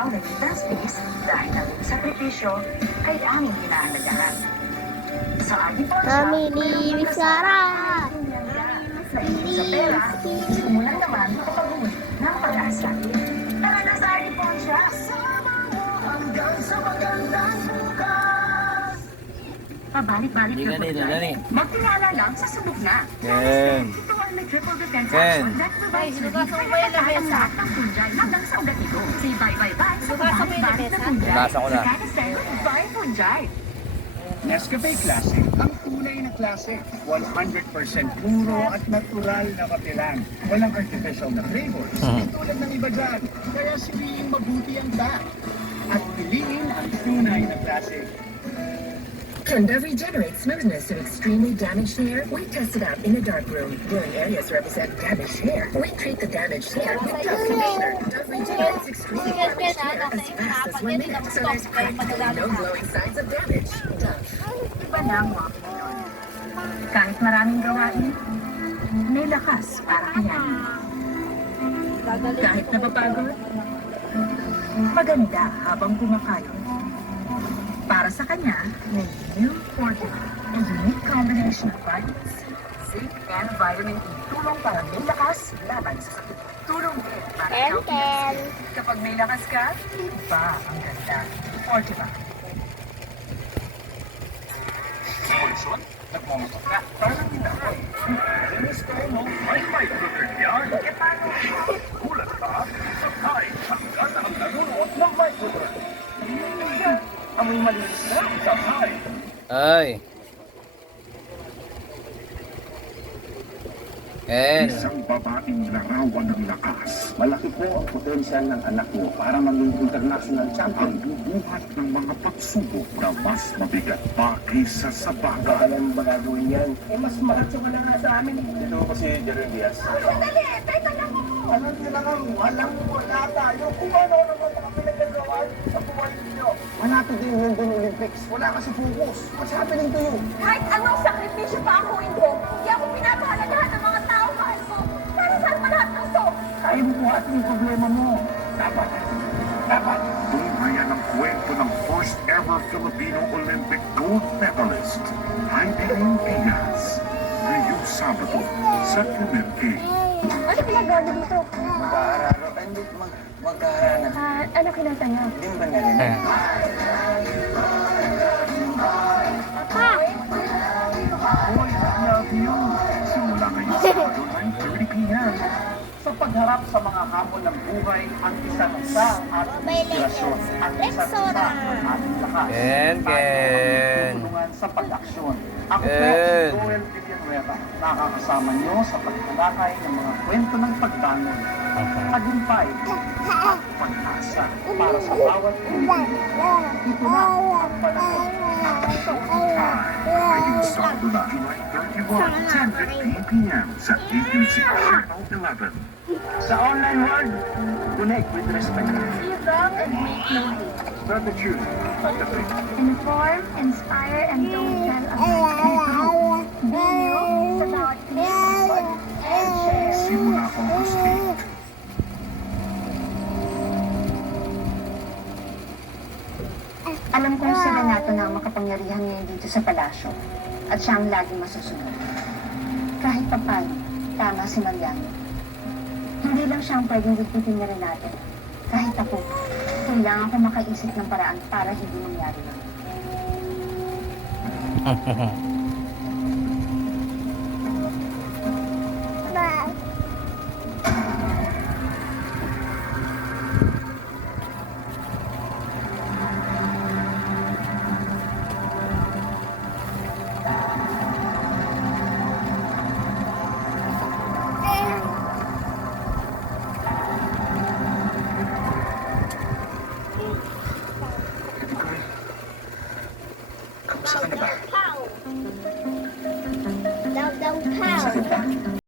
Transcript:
ang naging space dahil ang sakripisyo ay aming pinahalagahan. Sa ating po Family Sara. sa isip sa pera, simulan naman makapag-uwi ng pag-asa. Tara na sa ating po siya. Sama mo hanggang sa magandang bukas. Pabalik-balik na pagkain. Magtingala lang sa subok na. Ken. Ito ang may triple defense Ken. action that provides relief sa lahat ng punjay hanggang sa ugat ito. Say bye-bye-bye sa pabalik-balik na punjay. Nabasa ko na. Sa Canistel, bye punjay. Nescafe Classic, ang tunay na classic. 100% puro at natural na kape lang. Walang artificial na flavors. Hindi tulad ng iba dyan. Kaya siliing mabuti ang tack. At piliin ang tunay na classic. Can Beverly generate smoothness of extremely damaged hair? We test it out in a dark room. Glowing areas represent damaged hair. We treat the damaged hair with Dove Conditioner. Dove regenerates extremely damaged hair as fast as 1 minute, so there's practically no glowing signs of damage. Dove. Iba na ang walking yun. Kahit maraming gawain, may lakas para kayanin. Kahit napapagod, maganda habang kumakain. Para sa kanya, may new formula, a unique combination of vitamins, zinc and vitamin E. Tulong para may lakas laban sa sakit. Tulong din para healthy. Kapag may lakas ka, iba ang ganda. Fortiva. Wilson, nagmamasok ka. Parang inahoy. Linis ka mo. May microgrid yan. E paano? Kulat ka? Sakay hanggang ang nanunuot ng microgrid. Amoy malinis na. Sakay. Ay. Ken. Isang babaeng larawan ng lakas. Malaki po ang potensyal ng anak mo para maging international champion. Ang bubuhat ng mga pagsubok na mas mabigat pa kaysa sa bagay. Alam ba gagawin yan? Mas mahatso ka na nga sa amin. Ito ko si Jerry Diaz. Dali, teka lang ako. Alam niyo naman, walang wala tayo kung ano naman mga pinagagawa sa buhay ninyo. Wala to din yung Olympics. Wala kasi focus. What's happening to you? Kahit anong sakripisyo pa ako ko, hindi ako pinapahalagahan ng mga tao mahal ko. Para saan pa lahat ng so? Kaya mo buhatin yung problema mo. Dapat. Tunghayan ang kwento ng first ever Filipino Olympic gold medalist, Heidelin Diaz. Ngayong Sabado sa MMK. Ano pinagawa niyo dito? Mag-aararo. Hindi, mag-aararo. Ano kinanta niyo? Hindi mo ba narinig? Boy, I love you. Simula ngayon Sabado 9:30 p.m. Sa pagharap sa mga hamon ng buhay, ang isa sa ating inspirasyon at isa sa ang ating lakas. Ken. Tulungan sa pag-aksyon. Ako po si Joel Villanueva. Nakakasama niyo sa pagtalakay ng mga kwento ng pagbangon, tagumpay at pag-asa para sa bawat Pilipino. Ito na ang panahon ng ngayong Sabado na July 31, 10:15 p.m. sa ABC Channel 11. Sa online world, connect with respect. See wrong and make no hate. Spread the truth, not the fake. Inform, inspire, and don't tell others. Be you sa bawat click, and share. Simula August 8. Alam kong si Renato na ang makapangyarihan ngayon dito sa palasyo at siya ang laging masusunod. Kahit papano, tama si Mariano. Hindi lang siya ang pwedeng ligpitin ni Renato. Kahit ako, kailangan ko makaisip ng paraan para hindi mangyari lang. Kamusta ka na ba? Daw, Sakit ba?